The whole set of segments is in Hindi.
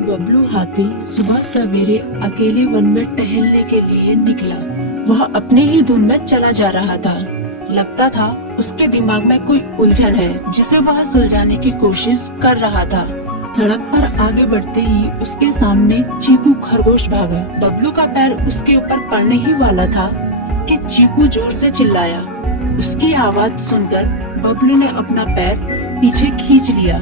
बबलू हाथी सुबह सवेरे अकेले वन में टहलने के लिए निकला। वह अपने ही धुन में चला जा रहा था। लगता था उसके दिमाग में कोई उलझन है जिसे वह सुलझाने की कोशिश कर रहा था। सड़क पर आगे बढ़ते ही उसके सामने चीकू खरगोश भागा। बबलू का पैर उसके ऊपर पड़ने ही वाला था कि चीकू जोर से चिल्लाया। उसकी आवाज सुनकर बबलू ने अपना पैर पीछे खींच लिया।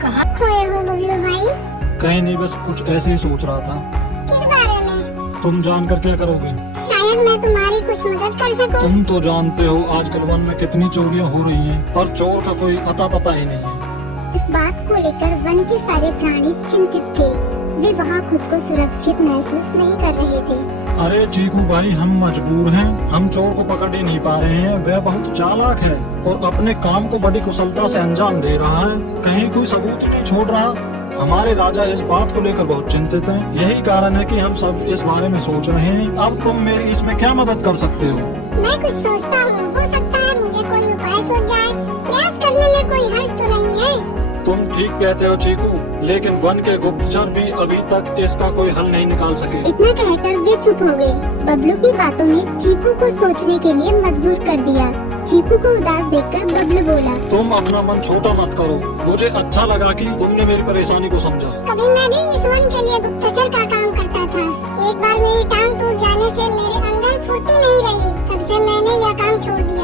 कहाँ खोए हो बबलू भाई? कहीं नहीं, बस कुछ ऐसे ही सोच रहा था। किस बारे में? तुम जानकर क्या करोगे? शायद मैं तुम्हारी कुछ मदद कर सकूं। तुम तो जानते हो आजकल वन में कितनी चोरियां हो रही हैं, पर चोर का कोई अता पता ही नहीं है। इस बात को लेकर वन के सारे प्राणी चिंतित थे। वे वहाँ खुद को सुरक्षित महसूस नहीं कर रहे थे। अरे चीकू भाई, हम मजबूर हैं। हम चोर को पकड़ ही नहीं पा रहे हैं। वह बहुत चालाक है और अपने काम को बड़ी कुशलता से अंजाम दे रहा है। कहीं कोई सबूत ही नहीं छोड़ रहा। हमारे राजा इस बात को लेकर बहुत चिंतित हैं। यही कारण है कि हम सब इस बारे में सोच रहे हैं। अब तुम मेरी इसमें क्या मदद कर सकते हो? मैं कुछ सोचता हूँ, हो सकता है मुझे कोई उपाय सूझ जाए। प्रयास करने में कोई हर्ज तो नहीं है। तुम ठीक कहते हो चीकू, लेकिन वन के गुप्तचर भी अभी तक इसका कोई हल नहीं निकाल सके। इतना कहकर वे चुप हो गए। बबलू की बातों ने चीकू को सोचने के लिए मजबूर कर दिया। चीकू को उदास देखकर बबलू बोला, तुम अपना मन छोटा मत करो। मुझे अच्छा लगा कि तुमने मेरी परेशानी को समझा। कभी मैं भी इस वन के लिए गुप्तचर का काम करता था। एक बार मेरी टांग टूट जाने से मेरे अंदर फुर्ती नहीं रही। तब से मैंने यह काम छोड़ दिया।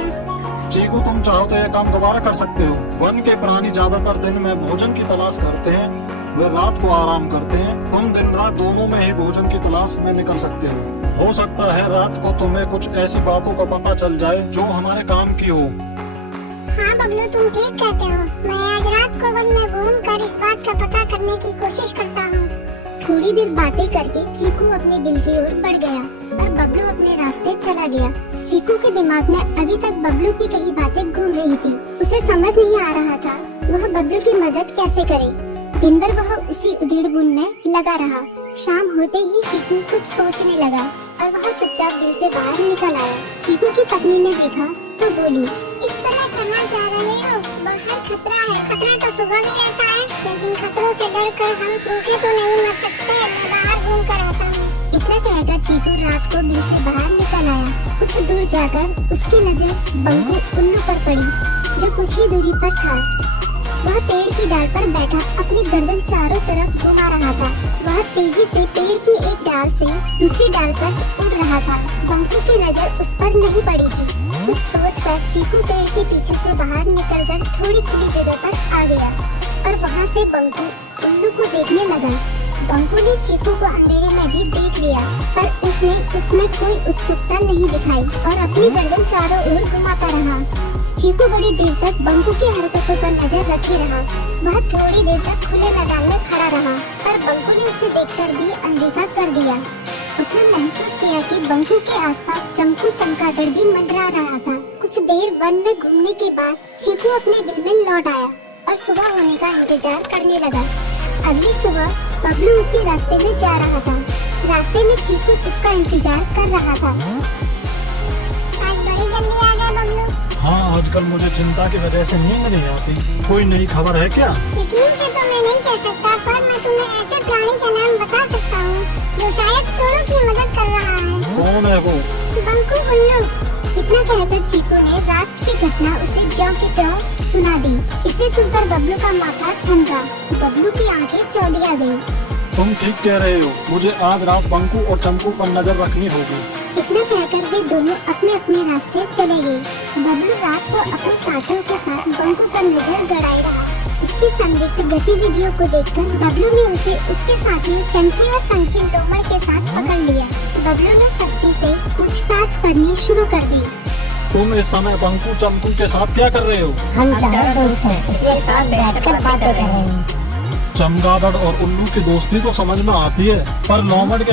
चीकू, तुम चाहो तो यह काम दोबारा कर सकते हो। वन के प्राणी ज्यादातर दिन में भोजन की तलाश करते हैं, वे रात को आराम करते हैं। तुम दिन रात दोनों में ही भोजन की तलाश में निकल सकते हो सकता है रात को तुम्हें कुछ ऐसी बातों का पता चल जाए जो हमारे काम की हो। हाँ बबलू, तुम ठीक कहते हो। मैं आज रात को वन में घूम कर इस बात का पता करने की कोशिश करता हूँ। थोड़ी देर बातें करके चीकू अपने बिल की ओर बढ़ गया और बबलू अपने रास्ते चला गया। चीकू के दिमाग में अभी तक बबलू की कई बातें घूम रही थी। उसे समझ नहीं आ रहा था वह बबलू की मदद कैसे करे। दिन भर वह उसी उधेड़-बुन में लगा रहा। शाम होते ही चीकू कुछ सोचने लगा और वह चुपचाप दिल से बाहर निकल आया। चीकू की पत्नी ने देखा तो बोली, इस समय कहाँ जा रहे हो? बाहर खतरा है। खतरा तो सुबह भी रहता है, लेकिन खतरों से डरकर हम भूखे तो नहीं मर सकते। मैं बाहर घूम कर आता हूँ। इतना कहकर चीकू रात को बिल से बाहर निकल आया। कुछ दूर जाकर उसकी नजर बंकू उल्लू पर पड़ी, जो कुछ ही दूरी पर था। वह पेड़ की डाल पर बैठा अपनी गर्दन चारों तरफ घुमा रहा था। वह तेजी से पेड़ की एक डाल से दूसरी डाल पर उड़ रहा था। बंकू की नजर उस पर नहीं पड़ी थी। कुछ सोचकर चीकू पेड़ के पीछे से बाहर निकलकर थोड़ी खुली जगह पर आ गया और वहाँ से बंकू उल्लू को देखने लगा। बंकू ने चीकू को अंधेरे में भी देख लिया, पर उसने उसमें कोई उत्सुकता नहीं दिखाई और अपनी गर्दन चारों ओर घुमाता रहा। चीकू बड़ी देर तक बंकू की हरकतों पर नजर रखे रहा। वह थोड़ी देर तक खुले मैदान में खड़ा रहा, पर बंकू ने उसे देखकर भी अनदेखा कर दिया। उसने महसूस किया कि बंकू के आसपास चमकू चमगादड़ भी मंडरा रहा था। कुछ देर वन में घूमने के बाद चीकू अपने बिल में लौट आया और सुबह होने का इंतजार करने लगा। अगली सुबह बबलू उसी रास्ते में जा रहा था। रास्ते में चीकू उसका इंतजार कर रहा था। आज बड़ी जल्दी आ गए बबलू। हाँ, आजकल मुझे चिंता की वजह से नींद नहीं आती। कोई नई खबर है क्या? यकीन से तो मैं नहीं कह सकता, पर मैं तुम्हें ऐसे प्राणी का नाम बता सकता हूँ जो शायद चोरों की मदद कर रहा है। कौन है वो? बंकू उल्लू। इतना कहकर चीकू ने रात की घटना उसे ज्यों की त्यों सुना दी। इसे सुनकर बबलू का माथा ठनका। बबलू की आंखें चौंधिया गई। तुम ठीक कह रहे हो। मुझे आज रात बंकू और चंकू पर नजर रखनी होगी। इतना कहकर वे दोनों अपने अपने रास्ते चले गए। बबलू रात को अपने साथियों के साथ बंकू पर नजर गड़ाए रहा। उसकी संदिग्ध गतिविधियों को देखकर बबलू ने उसे उसके साथियों चंकी और संकी लोमड़ के साथ पकड़ लिया। बबलू ने सख्ती से पूछताछ करनी शुरू कर दी। तुम इस समय बंकू चंकू के साथ क्या कर रहे हो? हम चार दोस्त हैं, इसलिए साथ बैठकर बातें कर रहे हैं। चमगादड़ और उल्लू की दोस्ती तो समझ में आती है, पर लोमड़ के